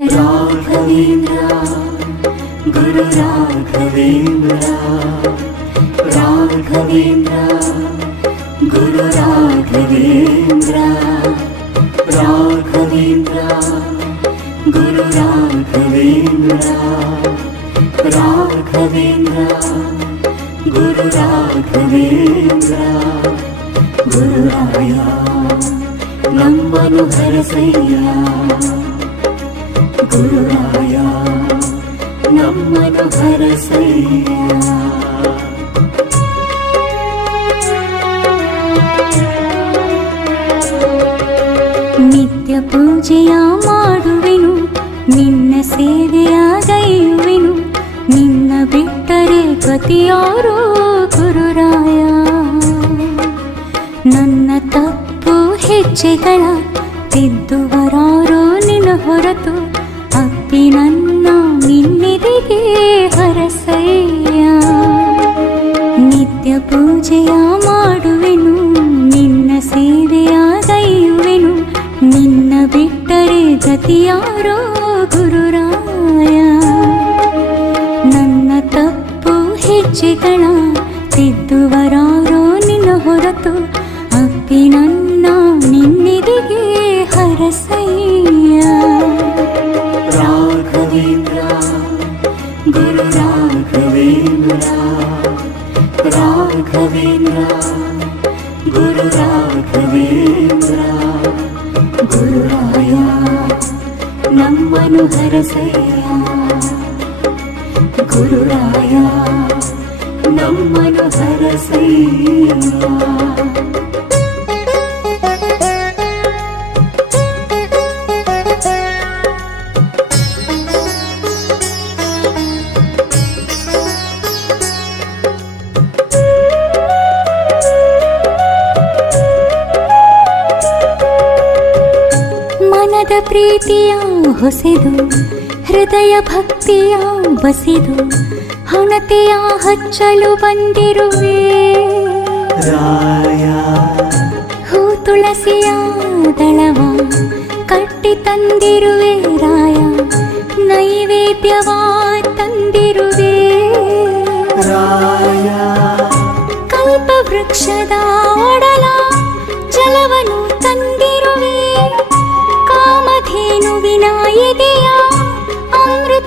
రాఘవేంద్ర గురు రాఘవేంద్ర రాఘవేంద్ర గురు రాఘవేంద్ర రాఘవేంద్ర గురు రాఘవేంద్ర రాఘవేంద్ర గురు రాఘవేంద్ర గురురాయ నంబను హరసయ్యా ಗುರುರಾಯ ನಮ್ಮನು ಭರಸಯ್ಯ. ಪೂಜೆಯ ಮಾಡುವೆನು, ನಿನ್ನ ಸೇವೆಯ ಗೈಯುವೆನು ನಿನ್ನ ಬಿಟ್ಟರೆ ಗತಿಯಾರೋ ಗುರುರಾಯ. ನನ್ನ ತಪ್ಪು ಹೆಜ್ಜೆಗಳ ತಿದ್ದುವರಾರೋ ನಿನ್ನ ಹೊರತು ಅಪ್ಪಿ ನನ್ನ ನಿನ್ನೆದಿಗೆ ಹರಸಯ್ಯ. ನಿತ್ಯ ಪೂಜೆಯ ಮಾಡುವೆನು, ನಿನ್ನ ಸೇವೆಯ ಗೈಯುವೆನು ನಿನ್ನ ಬಿಟ್ಟರೆ ಗತಿಯಾರೋ ಗುರುರಾಯ. ನನ್ನ ತಪ್ಪು ಹೆಜ್ಜೆಗಳ ತಿದ್ದುವರಾರೋ ನಿನ್ನ ಹೊರತು ಅಪ್ಪಿ ನನ್ನ ನಿನ್ನೆದಿಗೆ ಹರಸಯ್ಯ. రాఘవేంద్ర గురు రాఘవేంద్ర గురురాయ నమ్మను హరసయ్య. గురురాయ నమ్మను హరసయ్య. ಮನದ ಪ್ರೀತಿಯ ಹೊಸೆದು ಹೃದಯ ಭಕ್ತಿಯ ಬಸಿದು ಹಣತೆಯ ಹಚ್ಚಲು ಬಂದಿರುವೆ. ಹೂ ತುಳಸಿಯ ದಳವ ಕಟ್ಟಿ ತಂದಿರುವೆ ರಾಯ ನೈವೇದ್ಯವ ತಂದಿರುವೆ. ಕಲ್ಪ ವೃಕ್ಷದ ಒಡಲ ಜಲವನ್ನು ತಂದಿರುವೆ.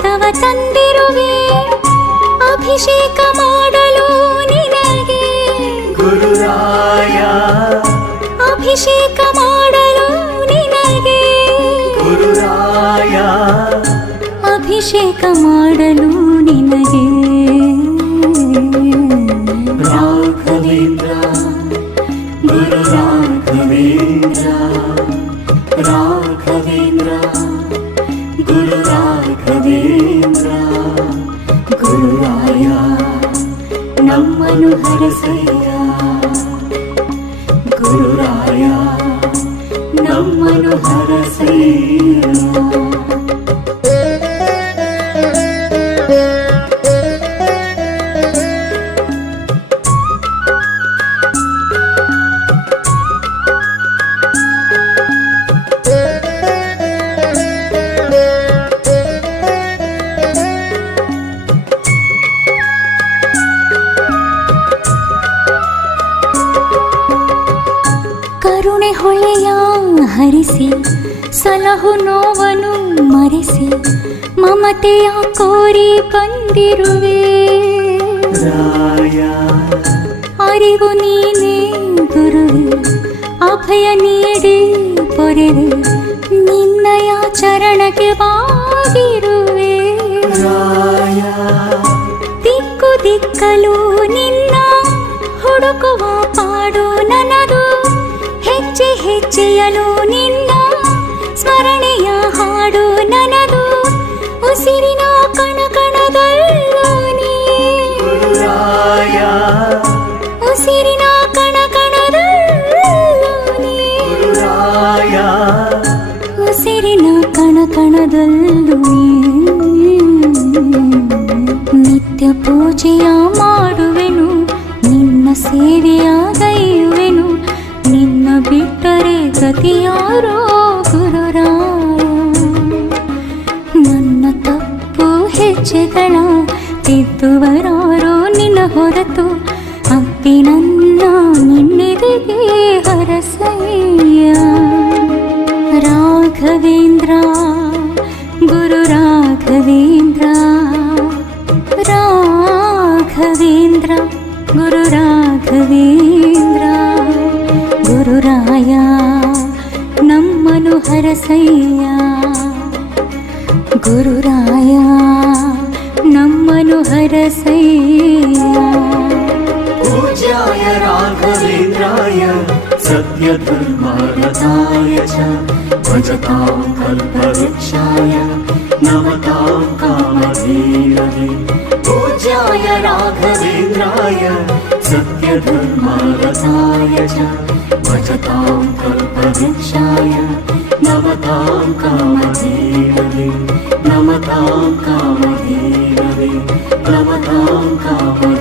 ಅಮೃತವ ತಂದಿರುವೆ. ಅಭಿಷೇಕ ಮಾಡಲು ನಿನಗೆ. ಗುರುರಾಯ. ಅಭಿಷೇಕ ಮಾಡಲು ನಿನಗೆ. ಗುರುರಾಯ. ಅಭಿಷೇಕ ಮಾಡಲು ನಿನಗೆ. ನಮ್ಮನು ಹರಸಯ್ಯ ಹರಿಸಿ ಸಲಹು ನೋವನು ಮರೆಸಿ ಮಮತೆಯ ಕೋರಿ ಬಂದಿರುವೆ ರಾಯ ಅರಿವು ನೀನೇ ಗುರುವೆ ಅಭಯ ನೀಡಿ ಪೊರೆವೆ ನಿನ್ನಯ ಚರಣಕ್ಕೆ ಬಾಗಿರುವೆ ರಾಯ ದಿಕ್ಕು ದಿಕ್ಕಲು ನಿನ್ನ ಹುಡುಕುವ ಪಾಡು ನನದು ಹೆಜ್ಜೆ ಹೆಜ್ಜೆಯಲು ನಿನ್ನ ಸ್ಮರಣೆಯ ಹಾಡು ನನದು ಉಸಿರಿನ ಕಣ ಕಣದಲ್ಲೂ ನೀ ಗುರುರಾಯ ಉಸಿರಿನ ಕಣ ಕಣದಲ್ಲೂ ನೀ ಗುರುರಾಯ ಉಸಿರಿನ ಕಣ ಕಣದಲ್ಲೂ ನೀ. ನಿತ್ಯ ಪೂಜೆಯ ಮಾಡುವೆನು ಜಗಳ ತಿದ್ದುವರಾರೋ ನಿನ್ನ ಹೊರತು ಅಪ್ಪಿನನ್ನ ನಿನ್ನೆದೆಗೆ ಹರಸಯ್ಯ ರಾಘವೇಂದ್ರ ಗುರು ರಾಘವೇಂದ್ರ ರಾಘವೇಂದ್ರ ಗುರು ರಾಘವೇಂದ್ರ ಗುರುರಾಯ ನಮ್ಮನು ಹರಸಯ್ಯ राघवेन्द्राय सत्यधर्मरताय च भजतां कल्पवृक्षाय नमतां कामधेनवे पूज्याय राघवेन्द्राय सत्यधर्मरताय च भजतां कल्पवृक्षाय नमतां कामधेनवे नमतां कामधेनवे नमतां कामधेनवे